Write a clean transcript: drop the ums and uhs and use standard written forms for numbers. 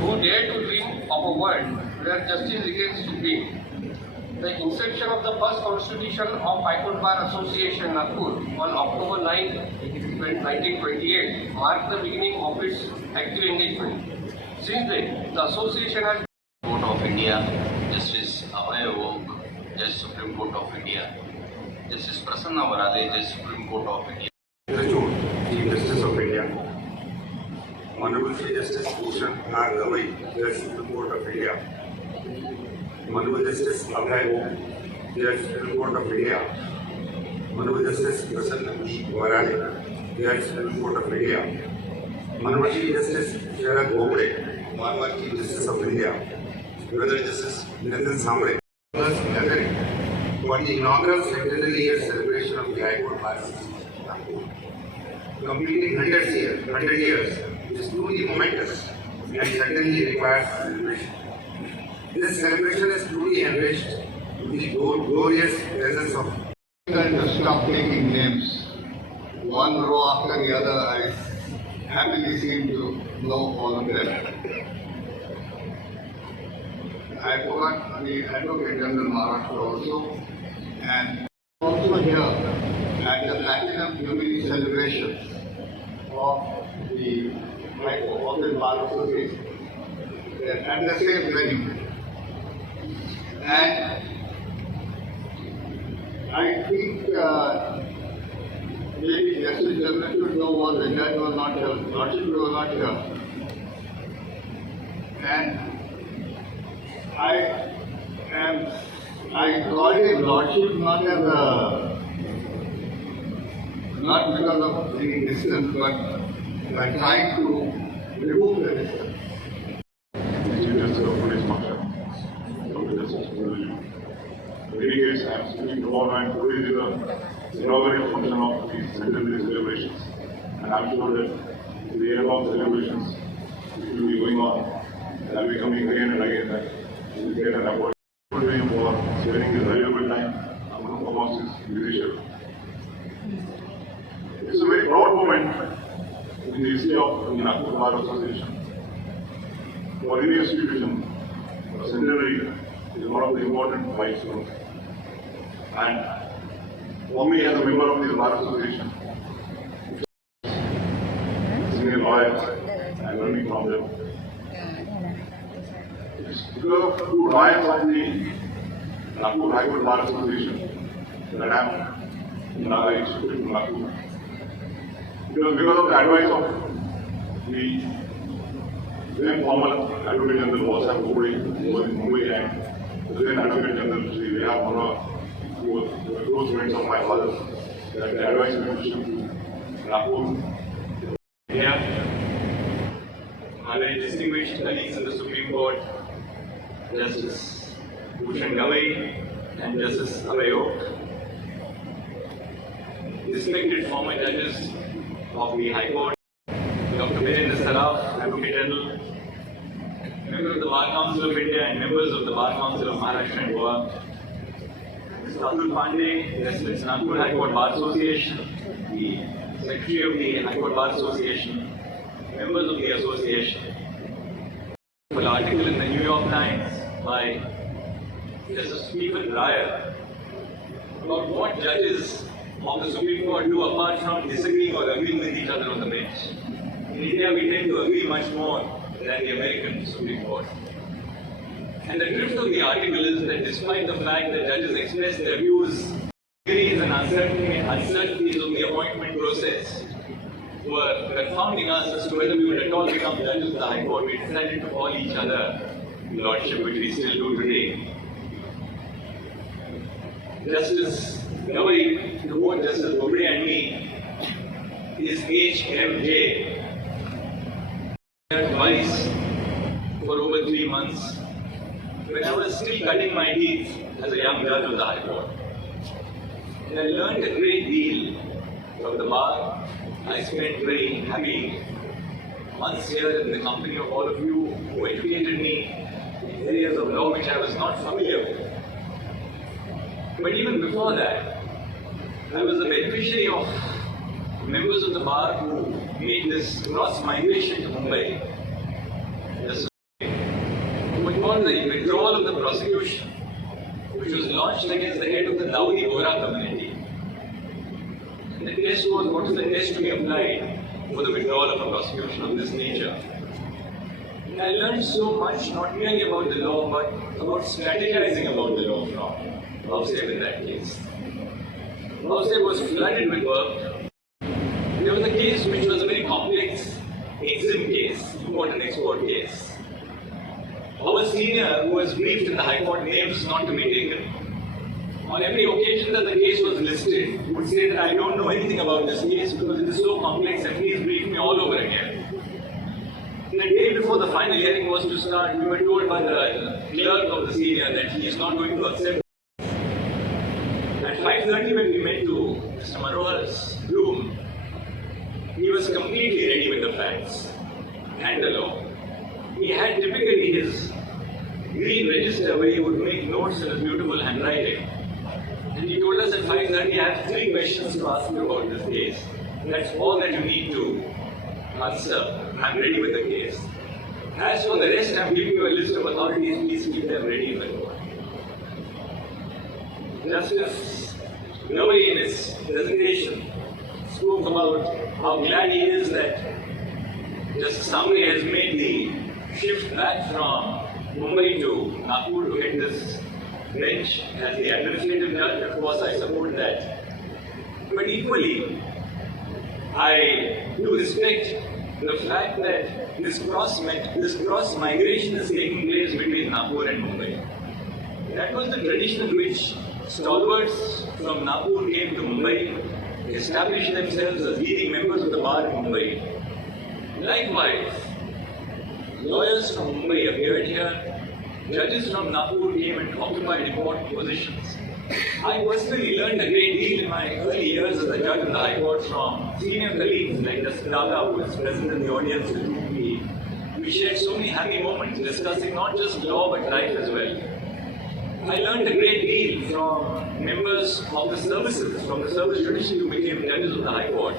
Who dare to dream of a world where justice reigns supreme. The inception of the first constitution of High Court Bar Association, Nagpur, on October 9, 1928, marked the beginning of its active engagement. Since then, the association has Court of India, Justice Abhay Oak, Judge Supreme Court of India, Justice Prasanna Varade, Judge Supreme Court of India, chandrachud, Chief Justice of India, Honorable Chief Justice Bhushan R. Gavai, Judge Supreme Court of India, Honorable Justice Abhay Oak, Judge Supreme Court of India, Honorable Justice Prasanna Varade, Judge Supreme Court of India, Honorable Chief Justice hon'ble, former Chief Justice of India, Brother Justice Nathan Samre, gathering for the inaugural Centenary year celebration of the High Court Bar Association. Completing 100 years is truly momentous and certainly requires celebration. This celebration is truly enriched with the glorious presence of. To stop taking names, one row after the other. I happily seem to know all of them. I forgot the Advocate General Maharashtra also, and also here at the Platinum Jubilee celebration of the High Court of the Bar Association at the same venue. And I think maybe Justice Chandrachud was the judge was not here, Lordship was not here. And I call it Lordship not as not because of the distance, but by trying to remove the distance. Delegates, I am speaking to all and today is the inaugural function of these Centenary celebrations. And I am sure that the year of celebrations which will be going on, and I will be coming again and again, that we will get an award for spending this valuable time amongst his leadership. It's a very proud moment in the history of the Nagpur Bar Association. For any institution, Centenary is one of the important milestones. And for me as a member of this Bar Association, senior lawyers, I'm learning from them. It's because of two lawyers of the Nagpur High Court Bar Association that I'm in Nagpur. Because of the advice of the then former Advocate General Vasab Gowde, who was in Mumbai, and the then Advocate General Sri Reha Mona, who was close friends of my father, that the advice we should to Nagpur. Here, our very distinguished colleagues in the Supreme Court, Justice Bhushan Gavai and Justice Abhay Oak, respected former judges of the High Court, Dr. Virendra Saraf, Advocate General, members of the Bar Council of India and members of the Bar Council of Maharashtra and Goa, Mr. Atul Pandey, President Nagpur High Court Bar Association, the Secretary of the High Court Bar Association, members of the association. An article in the New York Times by Justice Stephen Breyer about what judges of the Supreme Court do apart from disagreeing or agreeing with each other on the bench. In India, we tend to agree much more than the American Supreme Court. And the drift of the article is that despite the fact that judges express their views, theories and uncertainties of the appointment process were confounding us as to whether we would at all become judges of the High Court, we decided to call each other Lordship, which we still do today. Justice Gavai, to quote Justice Bobde and me, is HMJ. Twice for over 3 months when I was still cutting my teeth as a young judge of the High Court. And I learned a great deal from the bar. I spent very happy months here in the company of all of you who educated me in areas of law which I was not familiar with. But even before that, I was a beneficiary of members of the bar who made this cross-migration to Mumbai. Which was the withdrawal of the prosecution, which was launched against the head of the Dawoodi Bohra community. And the test was, what is the test to be applied for the withdrawal of a prosecution of this nature? And I learned so much, not merely about the law, but about strategizing about the law from Bhavseb in that case. Bhavseb was flooded with work. There was a case which was a very complex EXIM case, import and export case. Our senior, who was briefed in the High Court, names not to be taken, on every occasion that the case was listed, would say that I don't know anything about this case because it is so complex and please brief me all over again. The day before the final hearing was to start, we were told by the clerk of the senior that he is not going to accept. At 5:30 when we went to Mr. Manohar's room, he was completely ready with the facts and the law. He had typically his green register where he would make notes in his beautiful handwriting. And he told us at 5:30, I have 3 questions to ask you about this case. That's all that you need to answer. I'm ready with the case. As for the rest, I'm giving you a list of authorities. Please keep them ready in the court. Justice Gavai in his presentation spoke about how glad he is that Justice Samri has made the shift back from Mumbai to Nagpur to head this bench as the administrative judge. Of course, I support that. But equally, I do respect the fact that this cross migration is taking place between Nagpur and Mumbai. That was the tradition in which stalwarts from Nagpur came to Mumbai, established themselves as leading members of the bar in Mumbai. Likewise, lawyers from Mumbai appeared here, judges from Nagpur came and occupied important positions. I personally learned a great deal in my early years as a judge in the High Court from senior colleagues like Justice Daga, who is present in the audience with whom we shared so many happy moments discussing not just law but life as well. I learned a great deal from members of the services, from the service judiciary who became judges of the High Court.